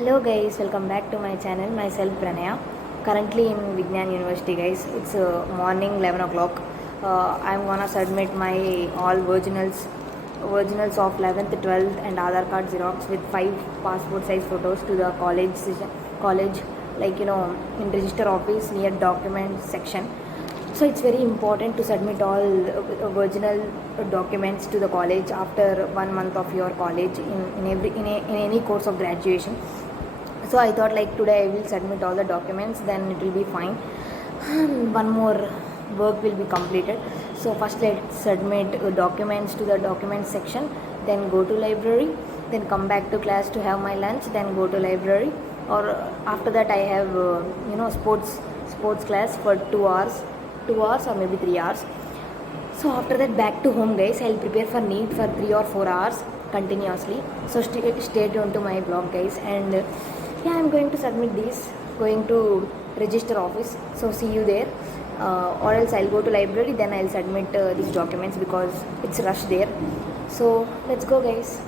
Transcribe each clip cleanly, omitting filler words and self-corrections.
Hello guys, welcome back to my channel. Myself Pranaya. Currently in Vignan University guys. It's morning 11 o'clock. I'm gonna submit my all originals of 11th, 12th and Aadhaar card xerox with 5 passport size photos to the college in register office near document section. So it's very important to submit all original documents to the college after 1 month of your college in any course of graduation. So I thought like today I will submit all the documents, then it will be fine. One more work will be completed. So first let's submit documents to the document section, then go to library, then come back to class to have my lunch, then go to library, or after that I have sports class for 2 hours or maybe 3 hours. So after that back to home guys, I'll prepare for NEET for 3 or 4 hours continuously. So stay tuned to my blog guys, and yeah, I'm going to submit these, going to register office. So see you there, or else I'll go to library, then I'll submit these documents because it's rush there. So let's go guys.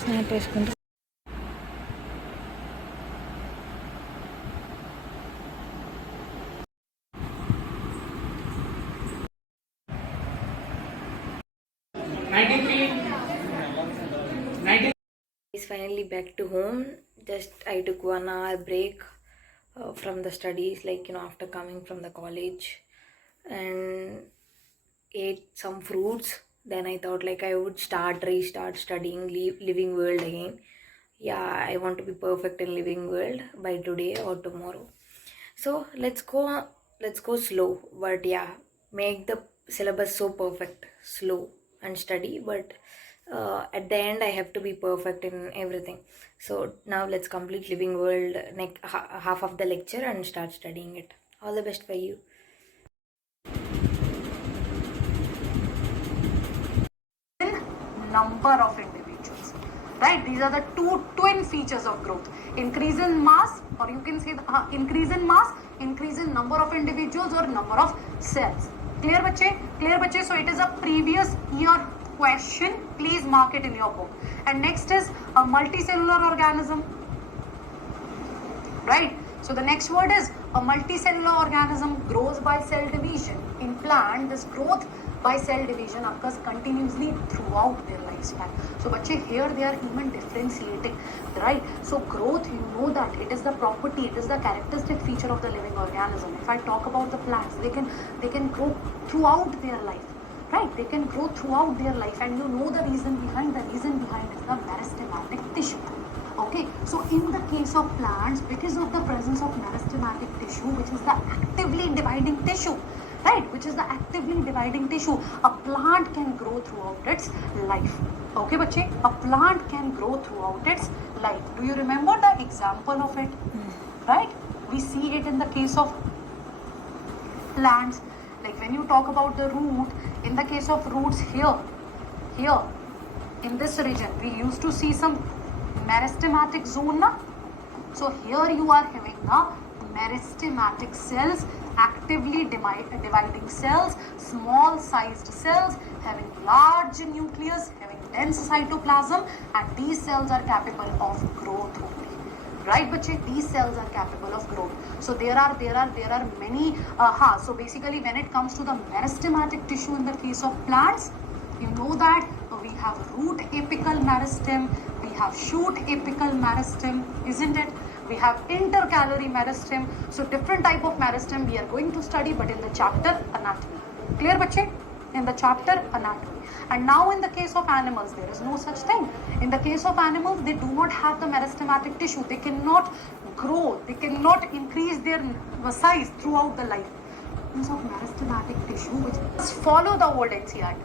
Snap వేసుకుంటా. Is finally back to home. Just I took 1 hour break from the studies, after coming from the college, and ate some fruits. Then I thought like I would restart studying living world again. Yeah, I want to be perfect in living world by today or tomorrow. So let's go slow, but yeah, make the syllabus so perfect, slow and study, but at the end I have to be perfect in everything. So now let's complete living world half of the lecture and start studying it. All the best for you. Number of individuals, right? These are the two twin features of growth: increase in mass, or you can say increase in mass, increase in number of individuals or number of cells. Clear bache? So it is a previous year question, please mark it in your book. And next is a multicellular organism, right? So the next word is a multicellular organism grows by cell division. In plant, this growth by cell division occurs continuously throughout their lifespan. So bache, here they are even differentiating, right? So growth, you know that it is the property, it is the characteristic feature of the living organism. If I talk about the plants, they can grow throughout their life, right? They can grow throughout their life, and you know the reason behind is the meristematic tissue. Okay, so in the case of plants, because of the presence of meristematic tissue, which is the actively dividing tissue, right? Which is the actively dividing tissue, a plant can grow throughout its life. Okay, bache, a plant can grow throughout its life. Do you remember the example of it? Right? We see it in the case of plants. Like when you talk about the root, in the case of roots here, in this region, we used to see some meristematic zone na? So here you are having the meristematic cells, actively dividing cells, small sized cells having large nucleus, having dense cytoplasm, and these cells are capable of growth only. Right, bache? These cells are capable of growth. So there are many. So basically, when it comes to the meristematic tissue in the case of plants, you know that we have root apical meristem, we have shoot apical meristem, isn't it? We have intercalary meristem. So different type of meristem we are going to study, but in the chapter anatomy. Clear, bache? In the chapter anatomy. And now in the case of animals, there is no such thing. In the case of animals, they do not have the meristematic tissue. They cannot grow, they cannot increase their size throughout the life. In case of meristematic tissue, which must follow the old NCERT.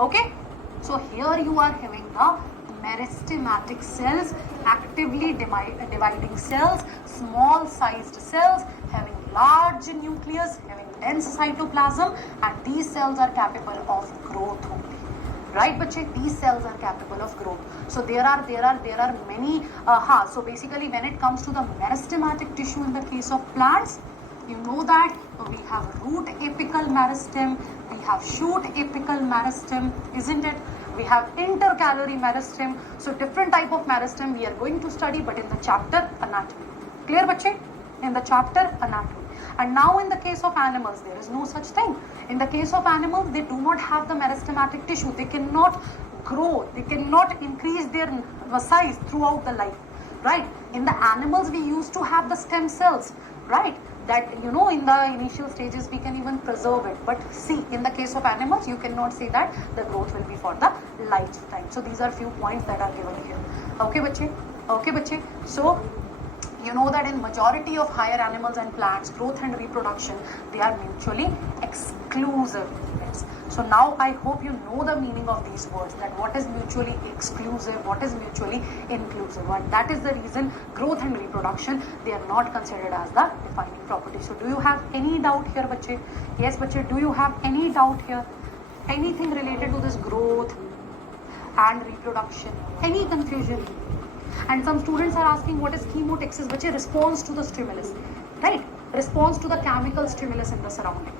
Okay? So here you are having the meristematic cells, actively dividing cells, small sized cells having large nucleus, having dense cytoplasm, and these cells are capable of growth only. right bache? These cells are capable of growth. So there are many so basically when it comes to the meristematic tissue in the case of plants, you know that we have root apical meristem, we have shoot apical meristem, isn't it? We have intercalary meristem. So different type of meristem we are going to study, but in the chapter anatomy. Clear bache? In the chapter anatomy. And now in the case of animals, there is no such thing. In the case of animals, they do not have the meristematic tissue. They cannot grow. They cannot increase their size throughout the life, right? In the animals, we used to have the stem cells, right? That, you know, in the initial stages, we can even preserve it. But see, in the case of animals, you cannot say that the growth will be for the lifetime. So these are few points that are given here. Okay, bache? Okay, bache? So, you know that in majority of higher animals and plants, growth and reproduction, they are mutually exclusive. So now I hope you know the meaning of these words, that what is mutually exclusive, what is mutually inclusive. And that is the reason growth and reproduction, they are not considered as the defining property. So do you have any doubt here, bache? Yes, bache, do you have any doubt here? Anything related to this growth and reproduction? Any confusion? And some students are asking what is chemotaxis, which is response to the stimulus, right? Response to the chemical stimulus in the surrounding.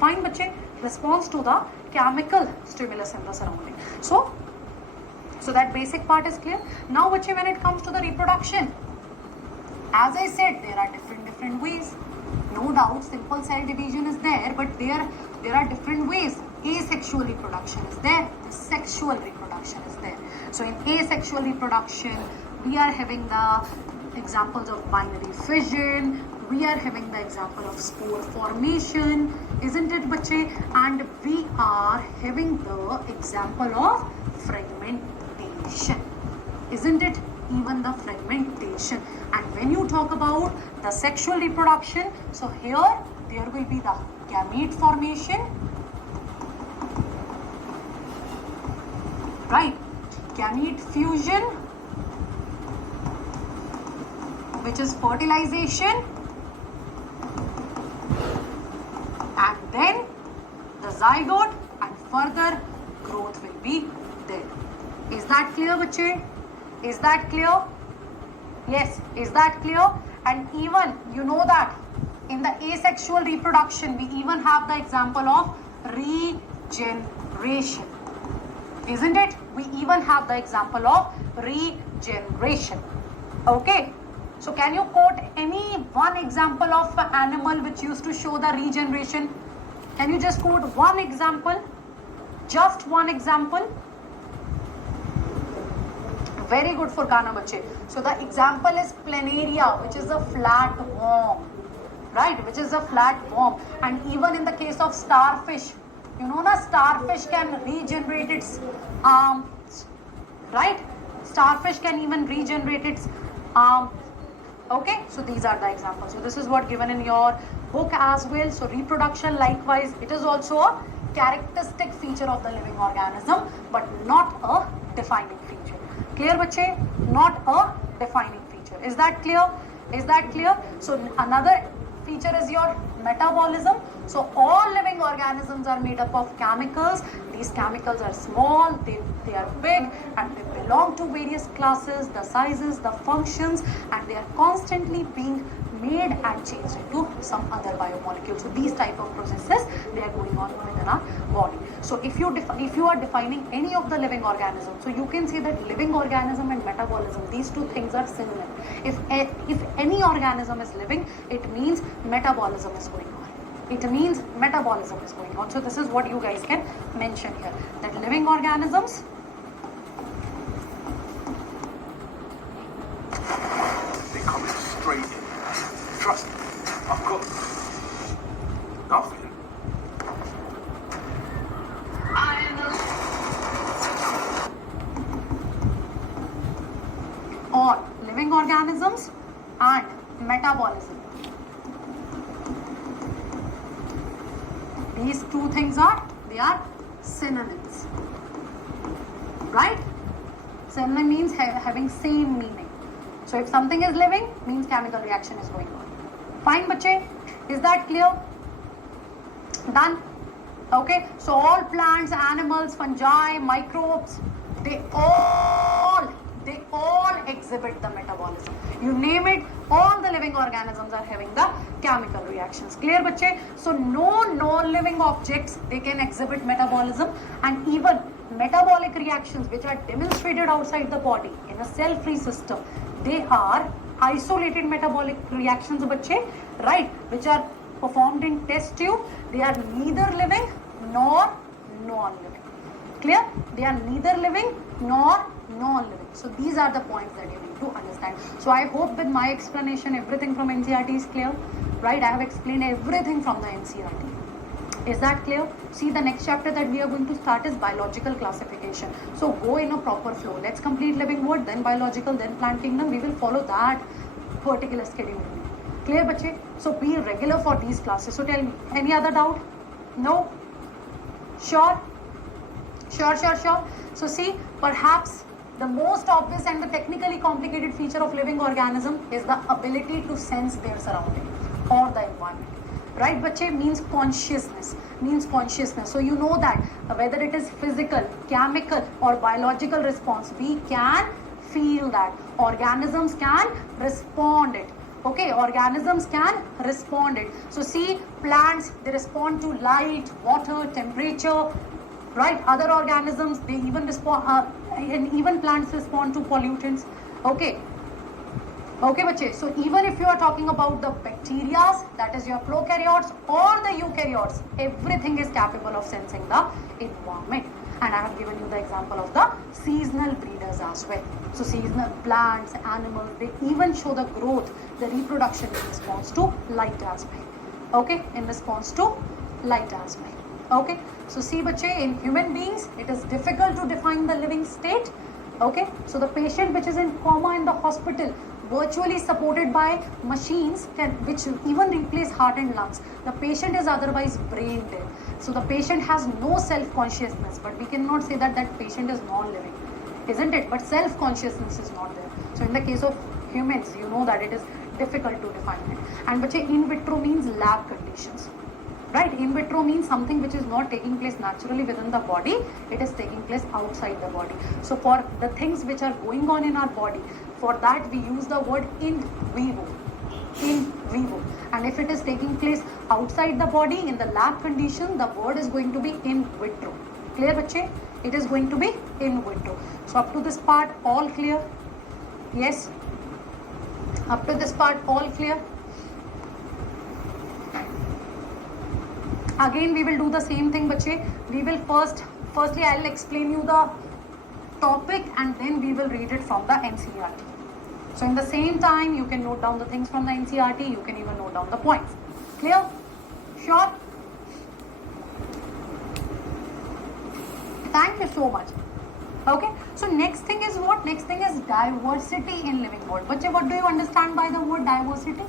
Fine, bache? Response to the chemical stimulus in the surrounding. So that basic part is clear. Now, bache, when it comes to the reproduction, as I said, there are different ways. No doubt, simple cell division is there, but there are different ways. Asexual reproduction is there. The sexual reproduction is there. So in asexual reproduction, we are having the examples of binary fission, we are having the example of spore formation, isn't it, bache? And we are having the example of fragmentation, isn't it? Even the fragmentation. And when you talk about the sexual reproduction, so here there will be the gamete formation, right? Gamete fusion, which is fertilization, and then the zygote, and further growth will be there. Is that clear, bache? Is that clear? Yes, is that clear? And even you know that in the asexual reproduction, we even have the example of regeneration, isn't it? We even have the example of regeneration. Okay, so can you quote any one example of an animal which used to show the regeneration? Can you just quote one example? Just one example? Very good, Furkana bache. So the example is planaria, which is a flat worm, right? Which is a flat worm. And even in the case of starfish, you know na, starfish can regenerate its arms, right? Starfish can even regenerate its arm. Okay, so these are the examples. So this is what given in your book as well. So reproduction, likewise, it is also a characteristic feature of the living organism, but not a defining feature. Clear, bache? Not a defining feature. Is that clear? Is that clear? So another feature is your metabolism. So all living organisms are made up of chemicals. These chemicals are small, they are big, and they belong to various classes, the sizes, the functions, and they are constantly being made and changed into some other biomolecule. So these type of processes, they are going on within our body. So if you are defining any of the living organisms, so you can say that living organism and metabolism, these two things are similar. If any organism is living, it means metabolism is going on. It means metabolism is going on. So this is what you guys can mention here, that living organisms, they come straight in. Trust me, I've got nothing. on living organisms and metabolism. These two things they are synonyms, right? Synonym means having same meaning. So if something is living, means chemical reaction is going on. Fine, bache? Is that clear? Done? Okay, so all plants, animals, fungi, microbes, they all exhibit the metabolism. You name it, all the living organisms are having the chemical reactions. Clear, bache? So no non-living objects, they can exhibit metabolism, and even metabolic reactions which are demonstrated outside the body in a cell-free system, they are isolated metabolic reactions, bache, right, which are performed in test tube. They are neither living nor non-living. Clear? They are neither living nor non-living. So these are the points that you need to understand. So I hope with my explanation everything from NCERT is clear. Right? I have explained everything from the NCERT. Is that clear? See, the next chapter that we are going to start is biological classification. So go in a proper flow. Let's complete living world, then biological, then plant kingdom. We will follow that particular schedule. Clear, bache? So be regular for these classes. So tell me, any other doubt? No? Sure? Sure. So see, perhaps the most obvious and the technically complicated feature of living organism is the ability to sense their surrounding or the environment. Right, bache? Means consciousness. So you know that whether it is physical, chemical or biological response, we can feel that. Organisms can respond it. Okay, organisms can respond it. So see, plants, they respond to light, water, temperature, right? Other organisms, they even respond, and even plants respond to pollutants. Okay, bache. So even if you are talking about the bacteria, that is your prokaryotes or the eukaryotes, everything is capable of sensing the environment. And I have given you the example of the seasonal breeders as well. So seasonal plants, animals, they even show the growth, the reproduction in response to light as well. Okay, in response to light as well. Okay, so see, bache, in human beings, it is difficult to define the living state. Okay, so the patient which is in coma in the hospital, virtually supported by machines which even replace heart and lungs. The patient is otherwise brain dead. So the patient has no self-consciousness, but we cannot say that that patient is non-living, isn't it? But self-consciousness is not there. So in the case of humans, you know that it is difficult to define it. And bache, in vitro means lab conditions. Right? In vitro means something which is not taking place naturally within the body, it is taking place outside the body. So for the things which are going on in our body, for that we use the word in vivo. In vivo. And if it is taking place outside the body in the lab condition, the word is going to be in vitro. Clear, bache? It is going to be in vitro. So up to this part, all clear? Yes? Up to this part, all clear? Again, we will do the same thing, bache. We will firstly, I will explain you the topic and then we will read it from the NCERT. So in the same time, you can note down the things from the NCERT, you can even note down the points. Clear? Sure? Thank you so much. Okay, so next thing is what? Next thing is diversity in living world. Bache, what do you understand by the word diversity?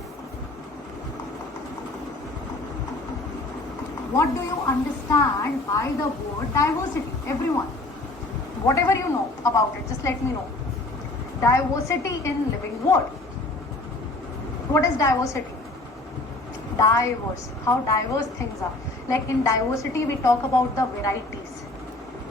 What do you understand by the word diversity? Everyone, whatever you know about it, just let me know. Diversity in living world. What is diversity? Diverse. How diverse things are. Like in diversity, we talk about the varieties.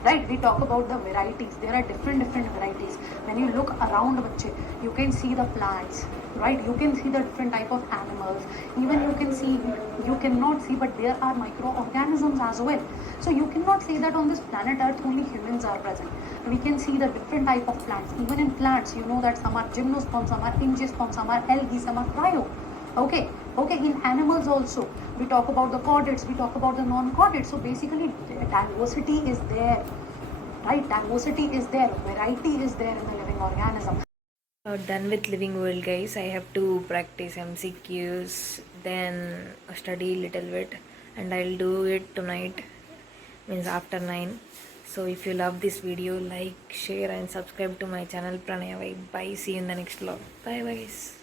Right? We talk about the varieties. There are different varieties. When you look around, bache, you can see the plants. Right? You can see the different type of animals. Even you cannot see, but there are microorganisms as well. So you cannot say that on this planet Earth only humans are present. We can see the different type of plants. Even in plants, you know that some are gymnosperm, some are angiosperm, some are algae, some are cryo. Okay, in animals also, we talk about the chordates, we talk about the non-chordates. So basically, diversity is there, right? Diversity is there, variety is there in the living organism. Done with living world, guys. I have to practice MCQs, then study little bit, and I'll do it tonight, means after 9. So if you love this video, like, share and subscribe to my channel Pranaya Vibe. Bye, see you in the next vlog. Bye guys.